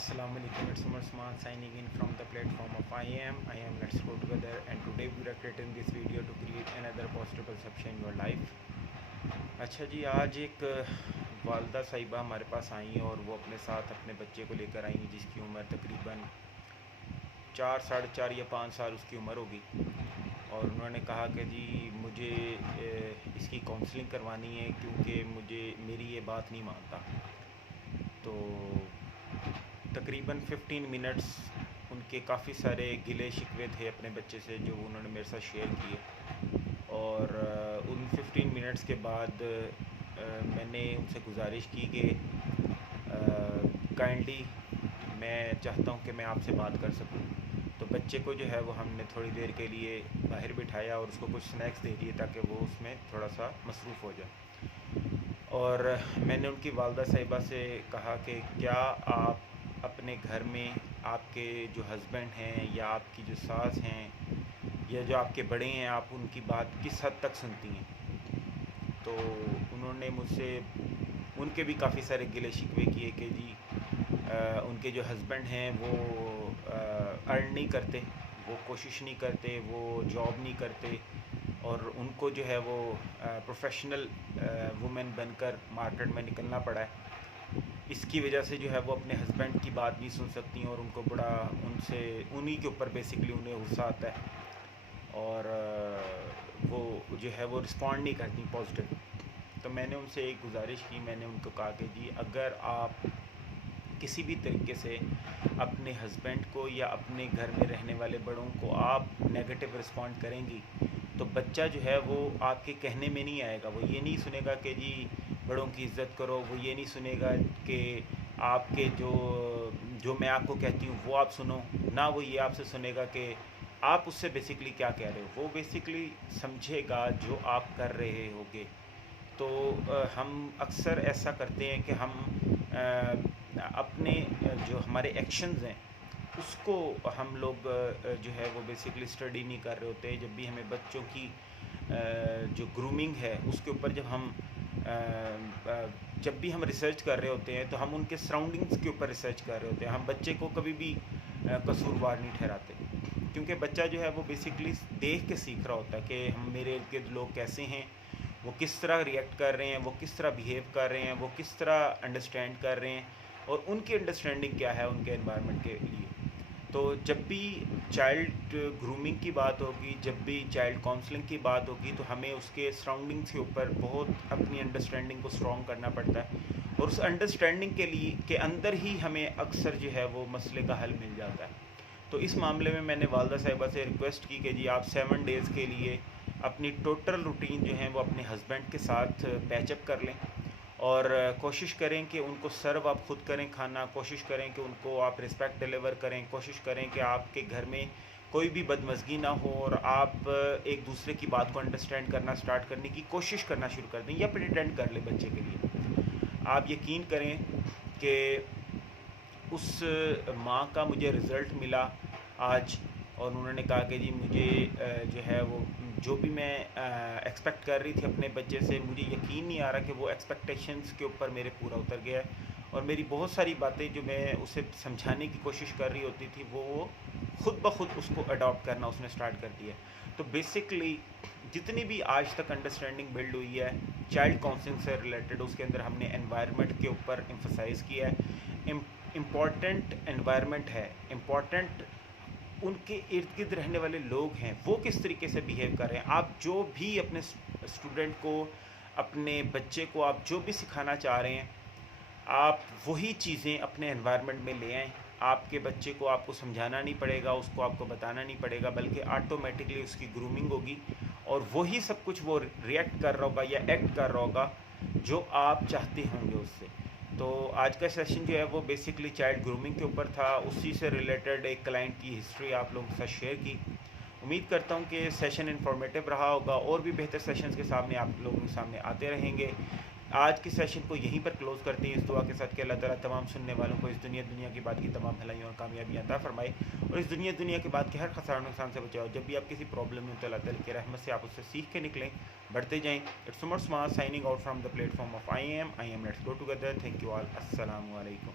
Assalamu alaikum, it's Umar Usman signing in from the platform of I am Let's Grow Together, and today we are creating this video to create another positive perception in your life. अच्छा जी, आज एक वालदा साहिबा हमारे पास आई और वो अपने साथ अपने बच्चे को लेकर आई जिसकी उम्र तकरीबन 4, 4.5 या 5 साल उसकी उम्र होगी। और उन्होंने कहा कि जी मुझे इसकी काउंसलिंग करवानी है क्योंकि मेरी ये बात नहीं मानता। तो तकरीबन 15 मिनट्स उनके काफ़ी सारे गिले शिकवे थे अपने बच्चे से जो उन्होंने मेरे साथ शेयर किए। और उन 15 मिनट्स के बाद मैंने उनसे गुजारिश की कि काइंडली मैं चाहता हूं कि मैं आपसे बात कर सकूं। तो बच्चे को जो है वो हमने थोड़ी देर के लिए बाहर बिठाया और उसको कुछ स्नैक्स दे दिए ताकि वो उसमें थोड़ा सा मसरूफ़ हो जाए। और मैंने उनकी वालदा साहिबा से कहा कि क्या आप अपने घर में आपके जो हस्बैंड हैं या आपकी जो सास हैं या जो आपके बड़े हैं, आप उनकी बात किस हद तक सुनती हैं? तो उन्होंने मुझसे उनके भी काफ़ी सारे गिले शिकवे किए कि जी उनके जो हस्बैंड हैं वो अर्न नहीं करते, वो कोशिश नहीं करते, वो जॉब नहीं करते और उनको जो है वो प्रोफेशनल वुमेन बनकर मार्केट में निकलना पड़ा है। इसकी वजह से जो है वो अपने हस्बैंड की बात नहीं सुन सकती और उनको बड़ा उन्हीं के ऊपर बेसिकली उन्हें गुस्सा आता है और वो जो है वो रिस्पॉन्ड नहीं करती पॉजिटिव। तो मैंने उनसे एक गुजारिश की, मैंने उनको कहा कि जी अगर आप किसी भी तरीके से अपने हस्बैंड को या अपने घर में रहने वाले बड़ों को आप नेगेटिव रिस्पॉन्ड करेंगी तो बच्चा जो है वो आपके कहने में नहीं आएगा। वो ये नहीं सुनेगा कि जी बड़ों की इज़्ज़त करो, वो ये नहीं सुनेगा कि आपके जो मैं आपको कहती हूँ वो आप सुनो, ना वो ये आपसे सुनेगा कि आप उससे बेसिकली क्या कह रहे हो। वो बेसिकली समझेगा जो आप कर रहे होगे। तो हम अक्सर ऐसा करते हैं कि हम अपने जो हमारे एक्शंस हैं उसको हम लोग जो है वो बेसिकली स्टडी नहीं कर रहे होते। जब भी हमें बच्चों की जो ग्रूमिंग है उसके ऊपर जब भी हम रिसर्च कर रहे होते हैं तो हम उनके सराउंडिंग्स के ऊपर रिसर्च कर रहे होते हैं। हम बच्चे को कभी भी कसूरवार नहीं ठहराते क्योंकि बच्चा जो है वो बेसिकली देख के सीख रहा होता है कि मेरे इर्द गिर्द लोग कैसे हैं, वो किस तरह रिएक्ट कर रहे हैं, वो किस तरह बिहेव कर रहे हैं, वो किस तरह अंडरस्टैंड कर रहे हैं और उनकी अंडरस्टैंडिंग क्या है उनके एनवायरनमेंट के लिए। तो जब भी चाइल्ड ग्रूमिंग की बात होगी, जब भी चाइल्ड काउंसलिंग की बात होगी तो हमें उसके सराउंडिंग्स के ऊपर बहुत अपनी अंडरस्टैंडिंग को स्ट्रॉन्ग करना पड़ता है और उस अंडरस्टैंडिंग के अंदर ही हमें अक्सर जो है वो मसले का हल मिल जाता है। तो इस मामले में मैंने वालदा साहिबा से रिक्वेस्ट की कि जी आप 7 डेज़ के लिए अपनी टोटल रूटीन जो है वो अपने हस्बैंड के साथ पैचअप कर लें और कोशिश करें कि उनको सर्व आप ख़ुद करें खाना, कोशिश करें कि उनको आप रिस्पेक्ट डिलीवर करें, कोशिश करें कि आपके घर में कोई भी बदमज़गी ना हो और आप एक दूसरे की बात को अंडरस्टैंड करना स्टार्ट करने की कोशिश करना शुरू कर दें या प्रिटेंड कर लें बच्चे के लिए। आप यकीन करें कि उस माँ का मुझे रिज़ल्ट मिला आज और उन्होंने कहा कि जी मुझे जो है वो जो भी मैं एक्सपेक्ट कर रही थी अपने बच्चे से, मुझे यकीन नहीं आ रहा कि वो एक्सपेक्टेशंस के ऊपर मेरे पूरा उतर गया है और मेरी बहुत सारी बातें जो मैं उसे समझाने की कोशिश कर रही होती थी वो ख़ुद ब खुद उसको अडॉप्ट करना उसने स्टार्ट कर दिया। तो बेसिकली जितनी भी आज तक अंडरस्टैंडिंग बिल्ड हुई है चाइल्ड काउंसलिंग से रिलेटेड, उसके अंदर हमने एनवायरनमेंट के ऊपर एम्फसाइज़ किया है। इम्पॉर्टेंट एनवायरनमेंट है, इम्पॉर्टेंट उनके इर्द गिर्द रहने वाले लोग हैं, वो किस तरीके से बिहेव कर रहे हैं। आप जो भी अपने स्टूडेंट को, अपने बच्चे को आप जो भी सिखाना चाह रहे हैं, आप वही चीज़ें अपने एनवायरनमेंट में ले आएँ। आपके बच्चे को आपको समझाना नहीं पड़ेगा, उसको आपको बताना नहीं पड़ेगा, बल्कि ऑटोमेटिकली उसकी ग्रूमिंग होगी और वही सब कुछ वो रिएक्ट कर रहा होगा या एक्ट कर रहा होगा जो आप चाहते होंगे उससे। तो आज का सेशन जो है वो बेसिकली चाइल्ड ग्रूमिंग के ऊपर था, उसी से रिलेटेड एक क्लाइंट की हिस्ट्री आप लोगों के साथ शेयर की। उम्मीद करता हूँ कि सेशन इन्फॉर्मेटिव रहा होगा और भी बेहतर सेशंस के सामने आप लोगों के सामने आते रहेंगे। आज की सेशन को यहीं पर क्लोज़ करते हैं इस दुआ के साथ कि अल्लाह ताला तमाम सुनने वालों को इस दुनिया की बात की तमाम भलाइयों और कामयाबियाँ अता फरमाए और इस दुनिया की बात के हर खसार नुकसान से बचाओ। जब भी आप किसी प्रॉब्लम में तो अल्लाह ताला की रहमत से आप उससे सीख के निकलें, बढ़ते जाएँ। It's Umar Usman signing out from the platform of I am let's grow together. Thank you all. अस्सलामु अलैकुम।